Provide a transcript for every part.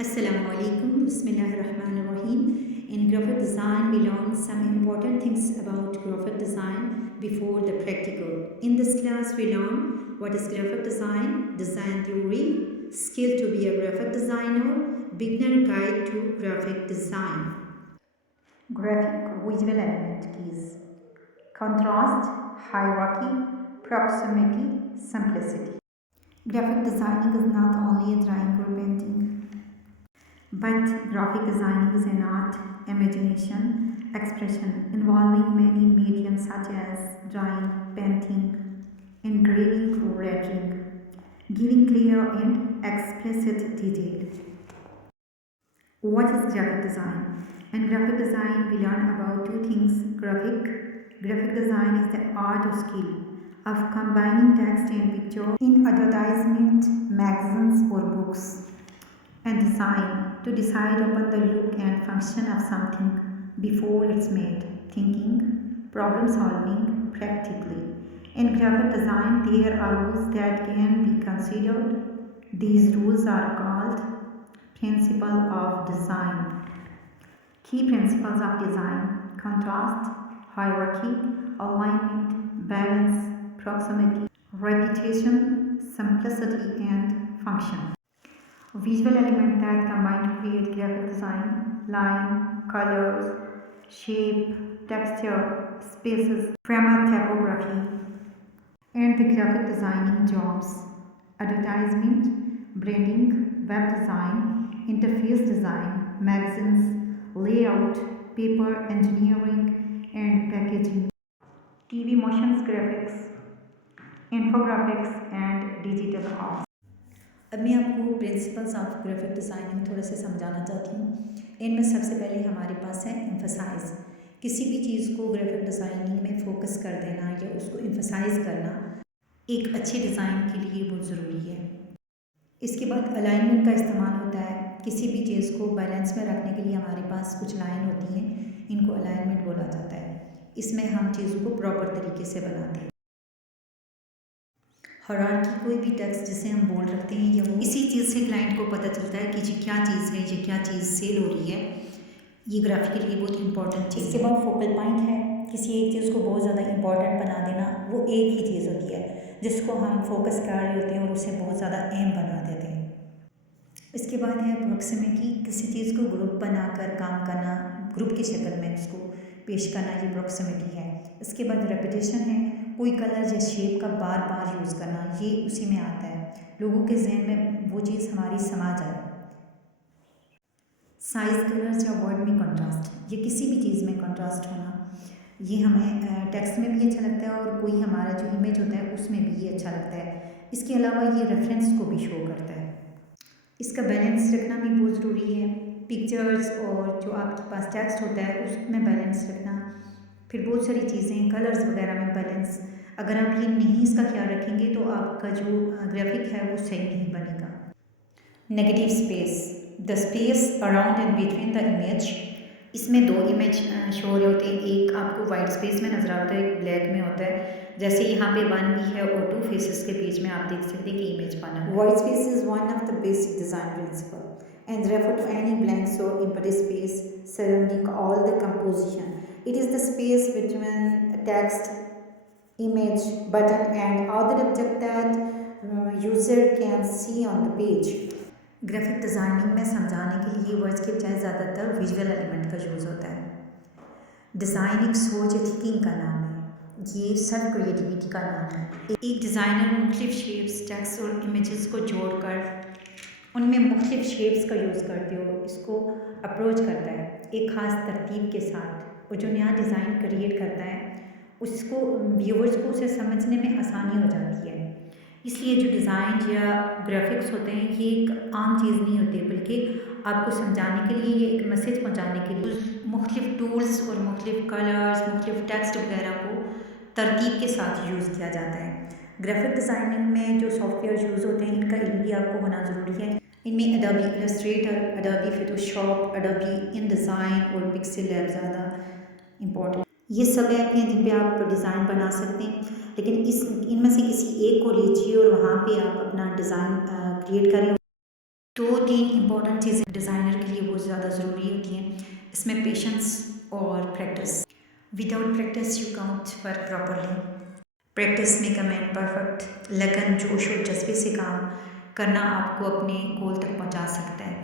Assalamualaikum, Bismillahirrahmanirrahim. In graphic design, we learn some important things about graphic design before the practical. In this class, we learn what is graphic design, design theory, skill to be a graphic designer, beginner guide to graphic design. Graphic visual element keys: contrast, hierarchy, proximity, simplicity. Graphic designing is not only a drawing or painting, but graphic designing is an art, imagination, expression involving many mediums such as drawing, painting, engraving, or lettering, giving clear and explicit detail. What is graphic design? In graphic design, we learn about two things. Graphic design is the art or skill of combining text and picture in advertisement, magazines, or books. And design, to decide upon the look and function of something before it's made, thinking, problem solving practically. In graphic design, there are rules that can be considered. These rules are called principles of design. Key principles of design: contrast, hierarchy, alignment, balance, proximity, repetition, simplicity, and function. Visual elements that combine to create graphic design: line, colors, shape, texture, spaces, frame typography. And the graphic designing jobs: advertisement, branding, web design, interface design, magazines, layout, paper engineering, and packaging, TV motions graphics, infographics, and digital art. अब मैं आपको principles of graphic designing थोड़ा सा समझाना चाहती हूँ। इनमें सबसे पहले हमारे पास है एम्फसाइज। किसी भी चीज़ को ग्राफिक डिज़ाइनिंग में फोकस कर देना या उसको एम्फसाइज करना एक अच्छे डिज़ाइन के लिए बहुत ज़रूरी है। इसके बाद अलाइनमेंट का इस्तेमाल होता है। किसी भी चीज़ को बैलेंस में रखने के लिए हमारे पास कुछ लाइन होती हैं, इनको अलाइनमेंट बोला जाता है। इसमें हम चीज़ों को प्रॉपर तरीके से बनाते हैं। हायरार्की, कोई भी टेक्स्ट जिसे हम बोल रखते हैं या वो इसी चीज़ से क्लाइंट को पता चलता है कि ये क्या चीज़ है, ये क्या चीज़ सेल हो रही है। ये ग्राफिक के लिए बहुत इंपॉर्टेंट चीज़। इसके बाद फोकल पॉइंट है। किसी एक चीज़ को बहुत ज़्यादा इंपॉर्टेंट बना देना। वो एक ही चीज़ होती है जिसको हम फोकस कर रहे होते हैं और उसे बहुत ज़्यादा अहम बना देते हैं। इसके बाद है प्रॉक्सिमिटी। किसी चीज़ को ग्रुप बनाकर काम करना, ग्रुप की शक्ल में उसको पेश करना, ये प्रॉक्सिमिटी है। इसके बाद रेपिटेशन है। कोई कलर या शेप का बार बार यूज़ करना, ये उसी में आता है। लोगों के जहन में वो चीज़ हमारी समा जाए। साइज, कलर्स या वर्ड में कंट्रास्ट, ये किसी भी चीज़ में कंट्रास्ट होना, ये हमें टेक्स्ट में भी अच्छा लगता है और कोई हमारा जो इमेज होता है उसमें भी ये अच्छा लगता है। इसके अलावा ये रेफरेंस को भी शो करता है। इसका बैलेंस रखना भी बहुत ज़रूरी है। पिक्चर्स और जो आपके पास टेक्स्ट होता है उसमें बैलेंस रखना। फिर बहुत सारी चीज़ें, कलर्स वगैरह में बैलेंस। अगर आप ये नहीं इसका ख्याल रखेंगे तो आपका जो ग्राफिक है वो सही नहीं बनेगा। Negative space, the space around and between the image. इसमें दो इमेज शो हो रहे होते हैं। एक आपको वाइट स्पेस में नज़र आता है, एक ब्लैक में होता है। जैसे यहाँ पे 1 भी है और 2 फेसेस के बीच में आप देख सकते हैं कि इमेज बना है। White space is one of the basic design principle and refer to any blanks or empty space surrounding all the composition. It is the space between text, image, button and other object that user can see on the page. Graphic designing में समझाने के लिए words के बजाय ज़्यादातर visual element का use होता है। डिज़ाइन एक सोच या थिंकिंग का नाम है। ये सेल्फ क्रिएटिविटी का नाम है। एक डिज़ाइनर मुख्तलिफ शेप्स, टेक्स्ट और इमेजेस को जोड़कर उनमें मुख्तलिफ शेप्स का यूज़ करते हो इसको अप्रोच करता है एक ख़ास तरतीब के साथ, और जो नया डिज़ाइन क्रिएट करता है उसको व्यूवर्स को उसे समझने में आसानी हो जाती है। इसलिए जो डिज़ाइन या ग्राफिक्स होते हैं ये एक आम चीज़ नहीं होती, बल्कि आपको समझाने के लिए, ये एक मैसेज पहुंचाने के लिए मुख्तलिफ टूल्स और मुख्तलिफ कलर्स, मुख्तलिफ टेक्स्ट वगैरह को तरतीब के साथ यूज़ किया जाता है। ग्राफिक डिज़ाइनिंग में जो सॉफ्टवेयर यूज़ होते हैं इनका इल्म भी आपको होना ज़रूरी है। इनमें Adobe Illustrator, Adobe Photoshop, Adobe InDesign और पिक्सेल लैब ज़्यादा इम्पोर्टेंट। ये सब ऐप हैं जिन पे आप डिज़ाइन बना सकते हैं, लेकिन इनमें से किसी एक को लीजिए और वहाँ पे आप अपना डिज़ाइन क्रिएट करें। दो तीन इंपॉर्टेंट चीज़ें डिज़ाइनर के लिए बहुत ज़्यादा ज़रूरी होती हैं, इसमें पेशेंस और practice. Without practice you can't work properly. Practice make a man perfect. लगन, जोश और जज्बे से काम करना आपको अपने गोल तक पहुंचा सकता है।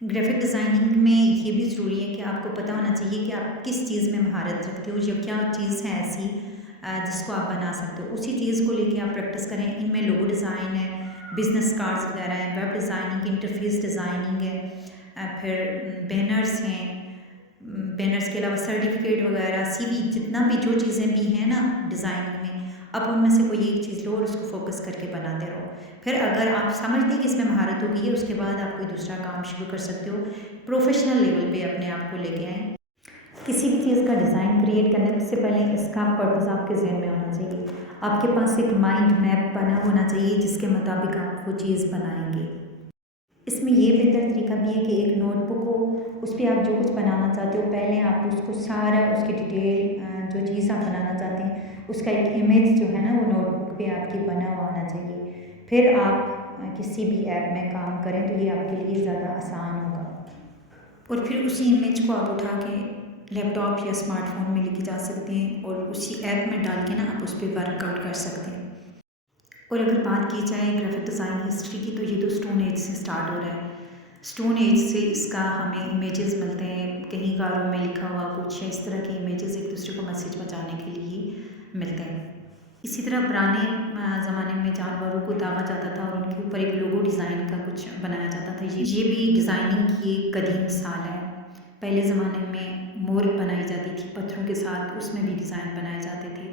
ग्राफिक डिज़ाइनिंग में ये भी ज़रूरी है कि आपको पता होना चाहिए कि आप किस चीज़ में महारत रखते हो, या क्या चीज़ है ऐसी जिसको आप बना सकते हो। उसी चीज़ को लेके आप प्रैक्टिस करें। इनमें लोगो डिज़ाइन है, बिजनेस कार्ड्स वगैरह है, वेब डिज़ाइनिंग, इंटरफेस डिज़ाइनिंग है, फिर बैनर्स हैं, बैनर्स के अलावा सर्टिफिकेट वगैरह, सीवी, जितना भी जो चीज़ें भी हैं ना डिज़ाइनिंग में, अब उनमें से कोई एक चीज़ लो और उसको फोकस करके बनाते रहो। फिर अगर आप समझते हैं कि इसमें महारत होगी है, उसके बाद आप कोई दूसरा काम शुरू कर सकते हो। प्रोफेशनल लेवल पे अपने आप को लेके आएँ। किसी भी चीज़ का डिज़ाइन क्रिएट करने से पहले इसका पर्पज़ आपके ज़हन में होना चाहिए। आपके पास एक माइंड मैप बना होना चाहिए जिसके मुताबिक आप वो चीज़ बनाएंगे। इसमें ये बेहतर तरीका भी है कि एक नोटबुक हो, उस पर आप जो कुछ बनाना चाहते हो पहले आप उसको सारा उसकी डिटेल जो चीज़ आप बनाना चाहते हैं उसका एक इमेज जो है ना वो नोटबुक पे आपकी बना हुआ होना चाहिए। फिर आप किसी भी ऐप में काम करें तो ये आपके लिए ज़्यादा आसान होगा। और फिर उसी इमेज को आप उठा के लैपटॉप या स्मार्टफोन में लेके जा सकते हैं और उसी ऐप में डाल के ना आप उस पर वर्कआउट कर सकते हैं। और अगर बात की जाए ग्राफिक डिज़ाइन हिस्ट्री की, तो ये तो स्टोन एज से स्टार्ट हो रहा है। स्टोन एज से इसका हमें इमेजेस मिलते हैं, कहीं कारों में लिखा हुआ कुछ, इस तरह के इमेजेस एक दूसरे को मैसेज पहुंचाने के लिए मिलते हैं। इसी तरह पुराने ज़माने में जानवरों को दागा जाता था और उनके ऊपर एक लोगो डिज़ाइन का कुछ बनाया जाता था। ये भी डिज़ाइनिंग की एक कदीम मिसाल है। पहले ज़माने में मोर बनाई जाती थी पत्थरों के साथ, उसमें भी डिज़ाइन बनाए जाते थे।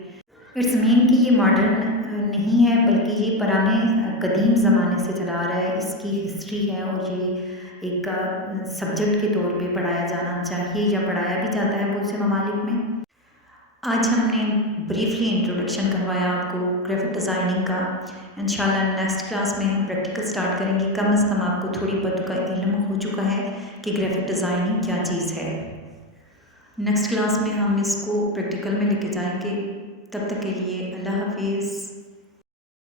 इट्स मीन कि ये मॉडर्न नहीं है, बल्कि ये पुराने कदीम ज़माने से चला आ रहा है। इसकी हिस्ट्री है और ये एक सब्जेक्ट के तौर पे पढ़ाया जाना चाहिए या पढ़ाया भी जाता है बहुत से ममालिक में। आज हमने ब्रीफली इंट्रोडक्शन करवाया आपको ग्राफिक डिज़ाइनिंग का। इंशाल्लाह नेक्स्ट क्लास में हम प्रैक्टिकल स्टार्ट करेंगे। कम से कम आपको थोड़ी बहुत का इल्म हो चुका है कि ग्राफिक डिज़ाइनिंग क्या चीज़ है। नेक्स्ट क्लास में हम इसको प्रैक्टिकल में लेके जाएंगे। तब तक के लिए अल्लाह हाफिज़।